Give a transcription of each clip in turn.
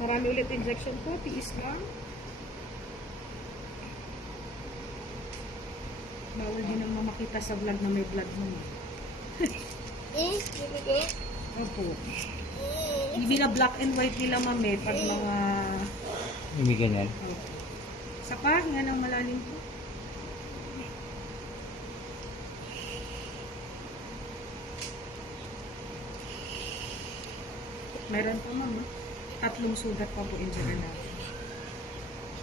Marami ulit injection po. Tiis lang. Bawal din naman makita sa vlog na may blood mo. Opo. Hindi na black and white nila mami pag mga... Hindi ganyan. Opo. Isa pa, hinga ng malalim po. Meron po ma'am. 3 sugat pa po injury natin.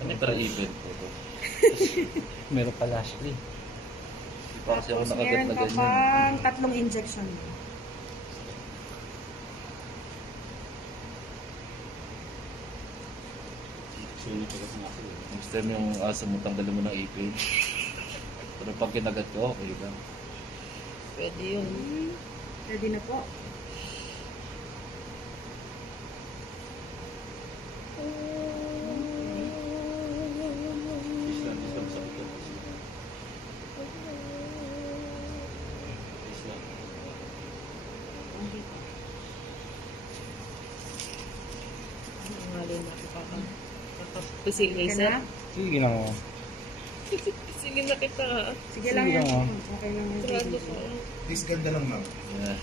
Intra-event po to. Meron pa Lashley. Parang siya ako Tapos nakagat meron na pa ganyan. pang 3 injection. Next time yung asa mo, tanggalin mo ng ipin. Pero pag kinagat ko, okay lang. Pwede yun. Ready na po. Ang halin na kita ka. Pisilin Okay sir. na? Sige lang ako. Pisilin na kita. Sige lang Sige yan. lang, Okay lang yan. Sigurado ko. This ganda lang, ma'am. Yeah.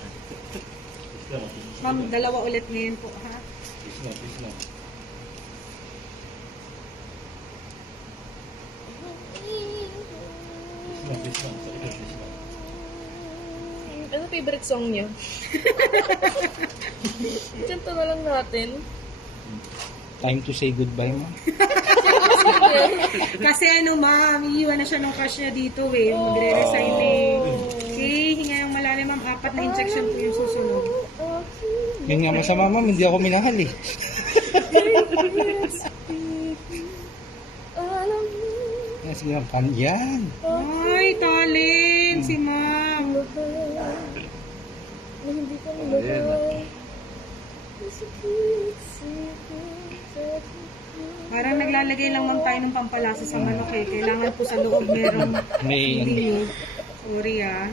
Ma'am, 2 ulit ngayon po ha. Ano favorite song niyo? Kanta na lang natin. Time to say goodbye mo. Kasi ano ma'am, iiwan na siya ng crush niya dito eh. Magre-resign eh. Okay, hinga yung malalim ma'am. 4 na injection po yung susunod. Yun nga masama ma'am, hindi ako minahal eh. Alam mo. Yan, sige lang, pan. Yan. Ay, talent si ma'am. Na hindi ka Ayun. mahal. Parang naglalagay lang ma'am tayo ng pampalasa sa manok eh. Kailangan po sa loob merong May hindi. Sorry ah.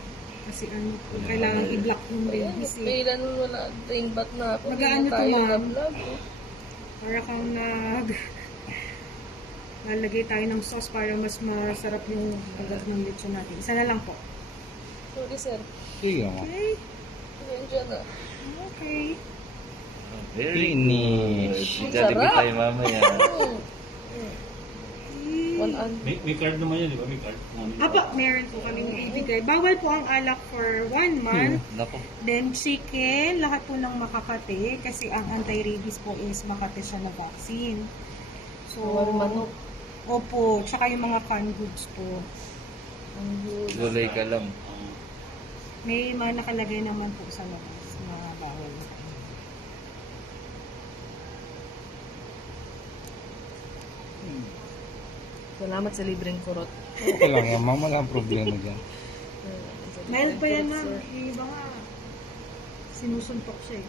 Kasi ano, kailangan i-block yung babies eh. Kailan wala ring bat na ako. Magaan Hindi nyo to, tayo ma'am. na-vlog. Para kang lalagay tayo ng sauce para mas masarap yung agad ng lechon natin. Isa na lang po. Sorry sir. sige lang ako. Okay. Nandiyan na. Okay. Very Finish. good. Jollibee tayo mamaya. One and May card naman yan, di ba? May card. Apa, meron po kami ibigay. Bawal po ang alak for 1 month. Nako. Then chicken, lahat po ng Makakate. Kasi ang anti-rabies po is Makate siya na vaccine. So, Bawal manok. Opo, tsaka yung mga canned goods po. Gulay ka lang. May mga nakalagay naman po sa labas na bawal. Salamat sa libreng kurot. Okay lang yan ma'am, wala kang problema dyan. Mild pa yan ma'am. Yung iba nga, sinusuntok siya eh.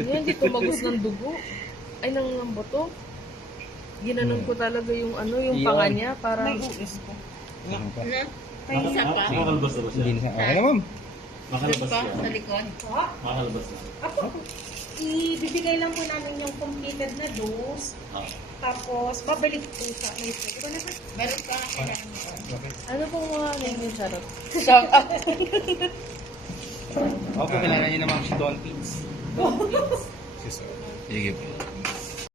Tingnan, hindi tumagos ng dugo. Ay, ng boto. Ginanon ko talaga yung ano, yung Yun. panga niya para... May US po. Ano pa? May isa pa. Makalabas na ba siya? Hindi na. Okay na ma'am. Makalabas siya. likod. Makalabas na. Apo, ibibigay lang po namin yung completed na dose. Tapos, babalik po sa may ito na ba? Meron pa. Ano pong mga name yung charot? Shout out. Ako po, kailangan niyo naman si Don Pins. Sige po.